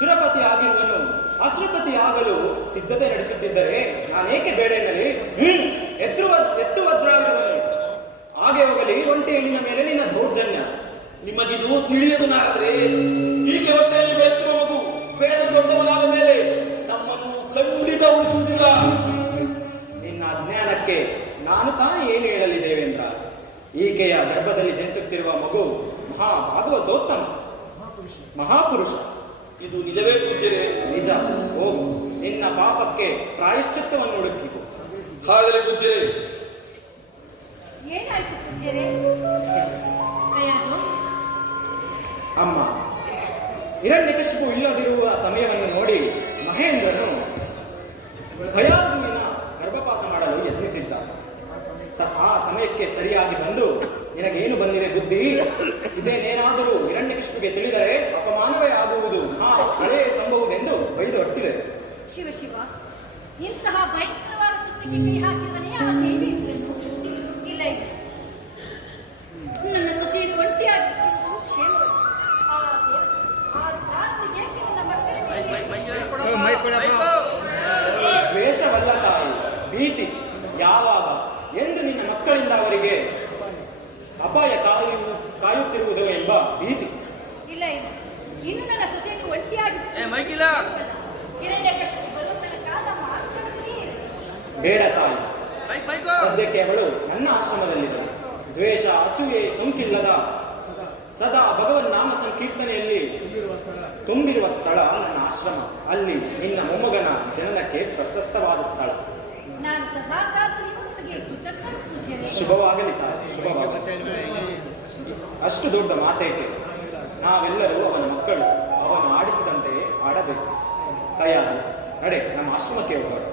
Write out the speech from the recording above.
ಸುರಪತಿ ಆಗಿರುವನು ಅಸುರಪತಿ ಆಗಲು ಸಿದ್ಧತೆ ನಡೆಸುತ್ತಿದ್ದರೆ ನಾನೇಕೆ ಬೇಡ ಎನ್ನಲಿ? ಎತ್ತು ವಜ್ರಾಗಿರುವನು. ಹಾಗೆ ಹೋಗಲಿ ಒಂಟೆ ಹೆಣ್ಣಿನ ಮೇಲೆ ನಿನ್ನ ದೌರ್ಜನ್ಯ. ನಿಮಗಿದು ತಿಳಿಯದು ನಾರದ್ರೆ ಹೀಗೆ ಹೊಟ್ಟೆಯಲ್ಲಿ ಬೆಳೆಯುವ ಮಗು ಬೇರೆ ದೊಡ್ಡವನಾದ ಮೇಲೆ ನಮ್ಮನ್ನು ಖಂಡಿತ ಉಳಿಸುವುದಿಲ್ಲ. ನಿನ್ನ ಅಜ್ಞಾನಕ್ಕೆ ನಾನು ತಾನೇ ಏನು ಹೇಳಲಿ ದೇವೇಂದ್ರ? ಈಕೆಯ ಗರ್ಭದಲ್ಲಿ ಜನಿಸುತ್ತಿರುವ ಮಗು ಭಾಗವತೋತ್ತಮ ಮಹಾಪುರುಷ. ಇದು ನಿಜವೇ ಪೂಜ್ಯರೇ? ನಿಜ. ಹೋಗು, ನಿನ್ನ ಪಾಪಕ್ಕೆ ಪ್ರಾಯಶ್ಚಿತ್ತವನ್ನು ಹುಡುಕಿತು. ಹಾಗಲೇ ಪೂಜ್ಯರೇ. ಏನಾಯ್ತು ಪೂಜ್ಯರೇ? ಅಮ್ಮ, ಹಿರಣ್ಯಕಶಿಪು ಇಲ್ಲದಿರುವ ಸಮಯವನ್ನು ನೋಡಿ ಮಹೇಂದ್ರನು ಭಯಾಗುವಿನ ಗರ್ಭಪಾತ ಮಾಡಲು ಯತ್ನಿಸಿದ್ದ. ಆ ಸಮಯಕ್ಕೆ ಸರಿಯಾಗಿ ಬಂದು, ನಿನಗೇನು ಬಂದಿದೆ ಬುದ್ಧಿ? ಇದೇನೇನಾದರೂ ಹಿರಣ್ಯಕಶಿಪುಗೆ ತಿಳಿದರೆ ಅಪಮಾನವೇ ಆಗುವುದು, ಹಳೆಯ ಸಂಭವವೆಂದು ಬೈದು ಹೊಟ್ಟಿದೆ. ಶಿವ ಶಿವ, ಇಂತಹ ಭಯಂಕರವಾದ ಕೃತಿಗೆ ಕೈ ಹಾಕಿದನೇ ಆ ದೇವೇಂದ್ರನು. ಇಲ್ಲ ಇಲ್ಲ, ನನ್ನ ಸೊಸೆಯನ್ನು ಒಂಟಿಯಾಗಿರುವುದು ಕ್ಷೇಮವೇ. ಏಕೆ ನನ್ನ ಮಕ್ಕಳ ದ್ವೇಷವಲ್ಲ ತಾಯಿ, ಭೀತಿ. ಯಾವಾಗ ಎಂದು ನಿನ್ನ ಮಕ್ಕಳಿಂದ ಅವರಿಗೆ ಅಪಾಯ ಕಾಯುತ್ತಿರುವುದು ಎಂಬ ಭೀತಿ. ಇಲ್ಲ ಇಲ್ಲ, ಇನ್ನು ನನ್ನ ಸೊಸೆಯನ್ನು ಒಂಟಿಯಾಗಿ ಹಿರಣ್ಯಕಶಿಪು ಬರುವ ತನಕ ನಮ್ಮ ಆಶ್ರಮದಲ್ಲಿ ಬೇಡ ತಾಯಿ. ಸದ್ಯಕ್ಕೆ ಅವಳು ನನ್ನ ಆಶ್ರಮದಲ್ಲಿದೆ. ದ್ವೇಷ ಅಸೂಯೆ ಸೋಂಕಿಲ್ಲದ ಸದಾ ಭಗವನ್ ನಾಮ ಸಂಕೀರ್ತನೆಯಲ್ಲಿ ತುಂಬಿರುವ ಸ್ಥಳ ನನ್ನ ಆಶ್ರಮ. ಅಲ್ಲಿ ನಿನ್ನ ಮೊಮ್ಮಗನ ಜನನಕ್ಕೆ ಪ್ರಶಸ್ತವಾದ ಸ್ಥಳ. ನಾನು ಸದಾ ಕಾಲದಲ್ಲಿಯೂ ನಿಮಗೆ ಕೃತಜ್ಞ ಪೂಜ್ಯರೇ. ಶುಭವಾಗಲಿ ತಾಯಿ, ಶುಭವಾಗಲಿ. ಅಷ್ಟು ದೊಡ್ಡ ಮಾತೇಕೆ? ನಾವೆಲ್ಲರೂ ಅವನ ಮಕ್ಕಳು. ಅವನು ಆಡಿಸಿದಂತೆ ಆಡಬೇಕು. ತಯಾರಿ ನಡೆ, ನಮ್ಮ ಆಶ್ರಮಕ್ಕೆ ಹೋಗೋಣ.